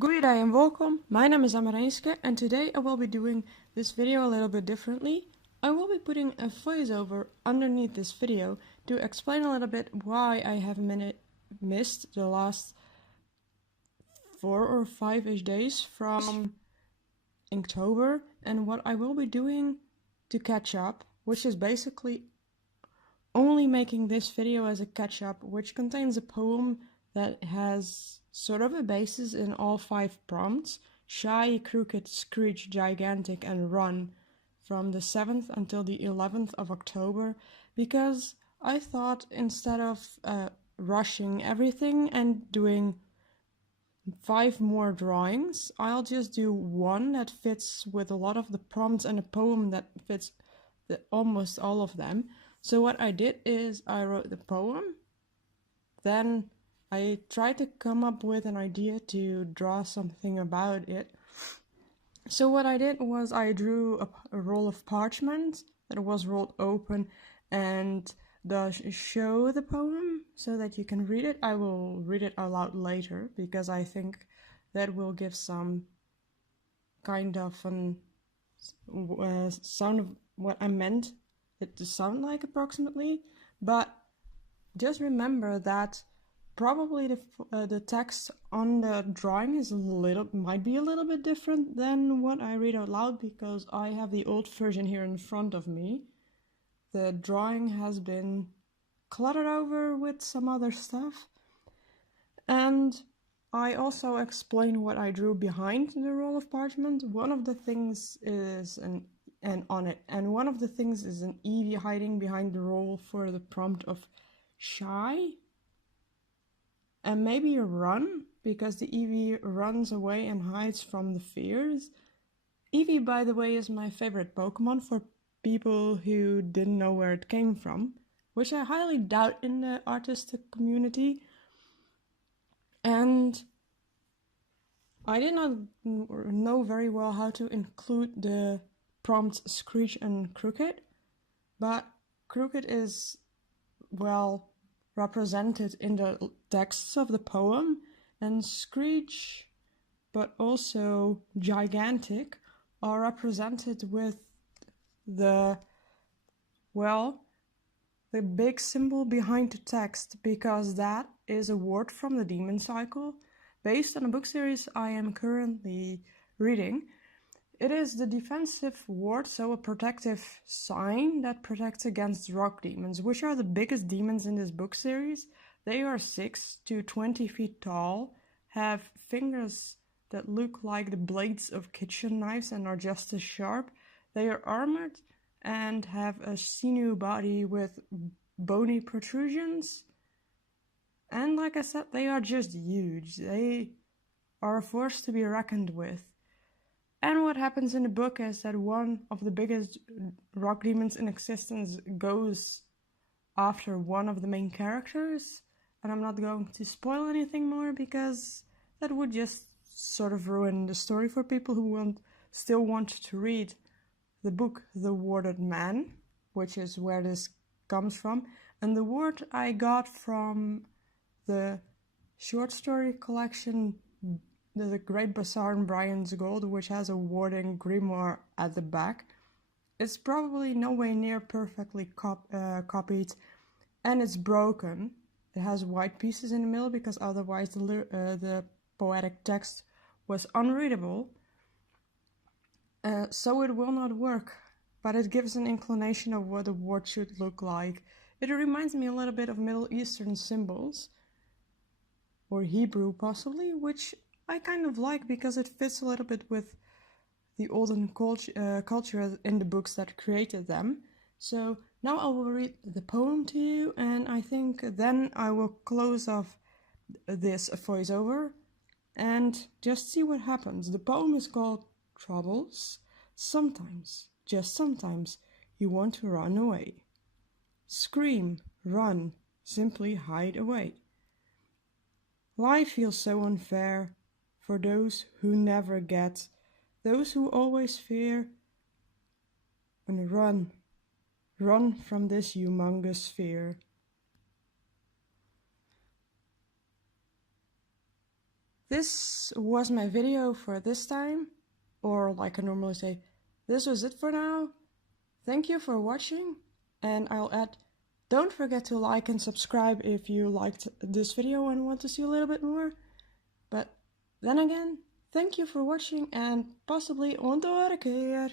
Goeiedag and welcome. My name is Amarenske and today I will be doing this video a little bit differently. I will be putting a voiceover underneath this video to explain a little bit why I have missed the last 4 or 5-ish days from Inktober and what I will be doing to catch up, which is basically only making this video as a catch up, which contains a poem that has sort of a basis in all 5 prompts: shy, crooked, screech, gigantic, and run, from the 7th until the 11th of October, because I thought instead of rushing everything and doing 5 more drawings, I'll just do one that fits with a lot of the prompts and a poem that fits almost all of them. So what I did is I wrote the poem, then I tried to come up with an idea to draw something about it. So what I did was I drew a roll of parchment that was rolled open and does show the poem so that you can read it. I will read it out later because I think that will give some kind of an sound of what I meant it to sound like approximately. But just remember that probably the text on the drawing is might be a little bit different than what I read out loud, because I have the old version here in front of me. The drawing has been cluttered over with some other stuff, and I also explain what I drew behind the roll of parchment. One of the things is an Eevee hiding behind the roll for the prompt of shy. And maybe a run, because the Eevee runs away and hides from the fears. Eevee, by the way, is my favorite Pokemon for people who didn't know where it came from, which I highly doubt in the artistic community. And I did not know very well how to include the prompts screech and crooked, but crooked is, well, represented in the texts of the poem, and screech, but also gigantic, are represented with the big symbol behind the text, because that is a word from the Demon Cycle, based on a book series I am currently reading. It is the defensive ward, so a protective sign that protects against rock demons, which are the biggest demons in this book series. They are 6 to 20 feet tall, have fingers that look like the blades of kitchen knives and are just as sharp. They are armored and have a sinew body with bony protrusions. And like I said, they are just huge. They are a force to be reckoned with. And what happens in the book is that one of the biggest rock demons in existence goes after one of the main characters. And I'm not going to spoil anything more, because that would just sort of ruin the story for people who still want to read the book The Warded Man, which is where this comes from. And the word I got from the short story collection The Great Bazaar in Brian's Gold, which has a warding grimoire at the back. It's probably no way near perfectly copied, and it's broken. It has white pieces in the middle, because otherwise the poetic text was unreadable. So it will not work, but it gives an inclination of what a word should look like. It reminds me a little bit of Middle Eastern symbols, or Hebrew possibly, which I kind of like, because it fits a little bit with the olden culture in the books that created them. So now I will read the poem to you, and I think then I will close off this voiceover and just see what happens. The poem is called Troubles. Sometimes, just sometimes, you want to run away. Scream, run, simply hide away. Life feels so unfair for those who never get, those who always fear, and run from this humongous fear. this was my video for this time, or like I normally say, this was it for now. Thank you for watching, and I'll add, don't forget to like and subscribe if you liked this video and want to see a little bit more. But then again, thank you for watching and possibly onthoor een keer.